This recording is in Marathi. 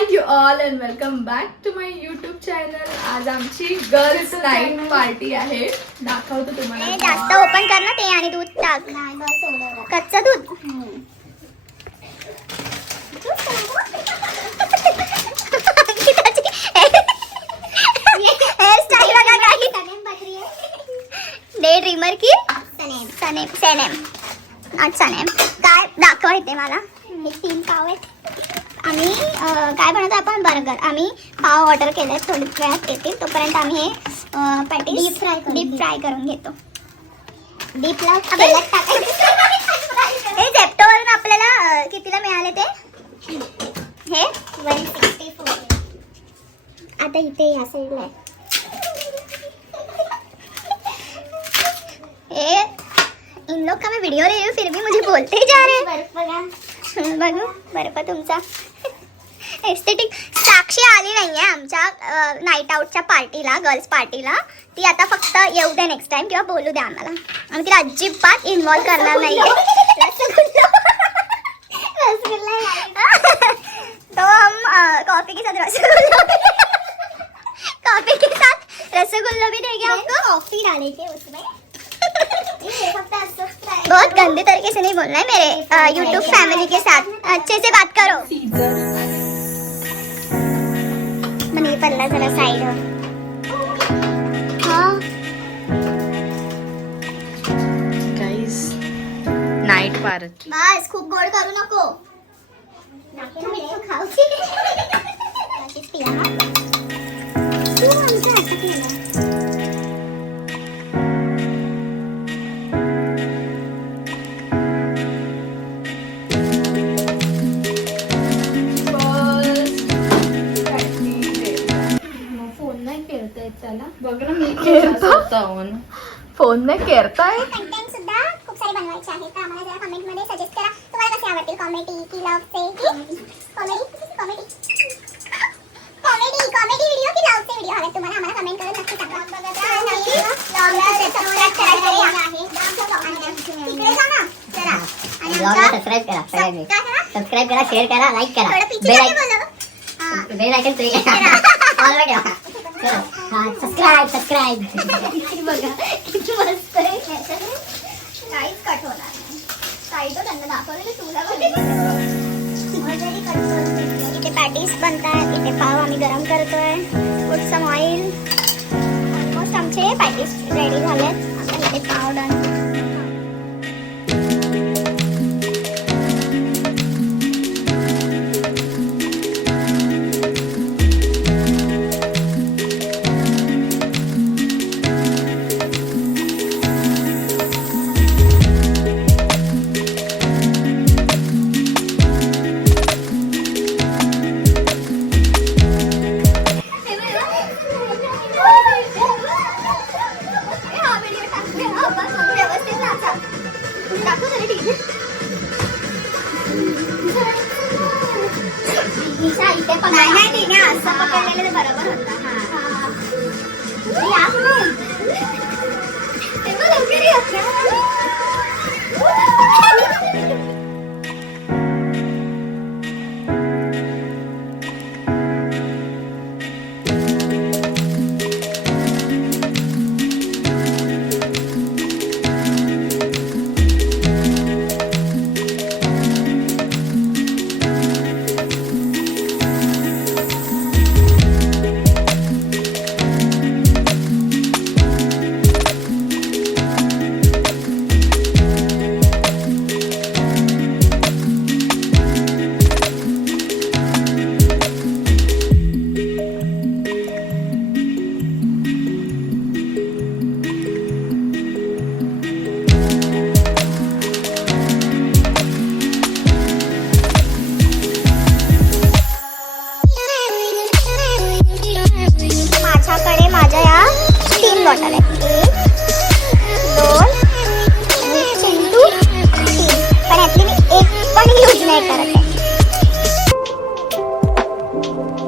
High you all and welcome back to my YouTube channel. आज आमची गर्ल्स नाईट पार्टी आहे. दाखवतो तुम्हाला. जास्त ओपन कर ना ते आणि दूध टाक. कच्चं दूध. हेअरस्टाईल बघा काही. डे ड्रीमर की सनेम नॉट सनेम. काय दाखवायचे मला. हे 3 पाव आहेत. आम्ही काय बनवतो आपण बर्गर. आम्ही पाव ऑर्डर केले थोडी वेळात येतील. तोपर्यंत आम्ही हे पॅटीस डीप फ्राय करून घेतो. डीपला तेलात टाकायचं. हे झेप्टोवरून आपल्याला कितीला मिळाले ते. हे 164. आता इथे या साईडला आहे. ये इन लोग का मैं वीडियो ले रही हूँ फिर भी मुझे बोलते ही जा रहे हैं. बर्फ बघा. बघू बर्फ तुमचा एस्थेटिक. साक्षी आली नाहीये आमच्या नाईट आउटच्या पार्टीला, गर्ल्स पार्टीला. ती आता फक्त येऊ दे नेक्स्ट टाइम किंवा बोलू दे आम्हाला. आणि तिला अजिबात इन्व्हॉल्व करणार नाहीये. तो हम कॉफी के साथ रसगुल्ला कॉफी के साथ रसगुल्ला भी देंगे आपको. कॉफी डालेंगे उसमें. बहुत गंदे तरीके से नहीं बोलना है मेरे यूट्यूब फैमिली के साथ. अच्छे से बात करो. मनी पडला जरा साइड. हाँ गाइस नाईट पार्टी. बस खूप गोड करू नको. खाऊची पिया ना तू आमचं असं केलं. बघ ना मी खेळतो. फोन नाही करताय. कंटेंट सुद्धा खूप सारे बनवायचे आहेत. तर आम्हाला जरा कमेंट मध्ये सजेस्ट करा तुम्हाला कसे आवडतील. कॉमेडी की लव से कॉमेडी कॉमेडी कॉमेडी व्हिडिओ की लव से व्हिडिओ हवे तुम्हाला. आम्हाला कमेंट करून नक्की सांगा. तिकडे जा ना जरा. आणि सबस्क्राइब करा सगळ्यांनी. काय करा. सबस्क्राइब करा, शेअर करा, लाईक करा. थोडं पीछे जाके बोलो. हां बेल आयकन प्रेस करा. ऑल वे ठेवा. सबस्क्राइब. बघा किती मस्त आहे. काहीच कट होणार नाही. काही तो त्यांना दाखवलेलं तुला इथे पॅटीस बनतात. इथे पाव आम्ही गरम करतोय. Put some oil. ऑलमोस्ट आमचे पॅटीस रेडी झालेत. आता इथे पाव डन. नाही असं पकडलेलं बरोबर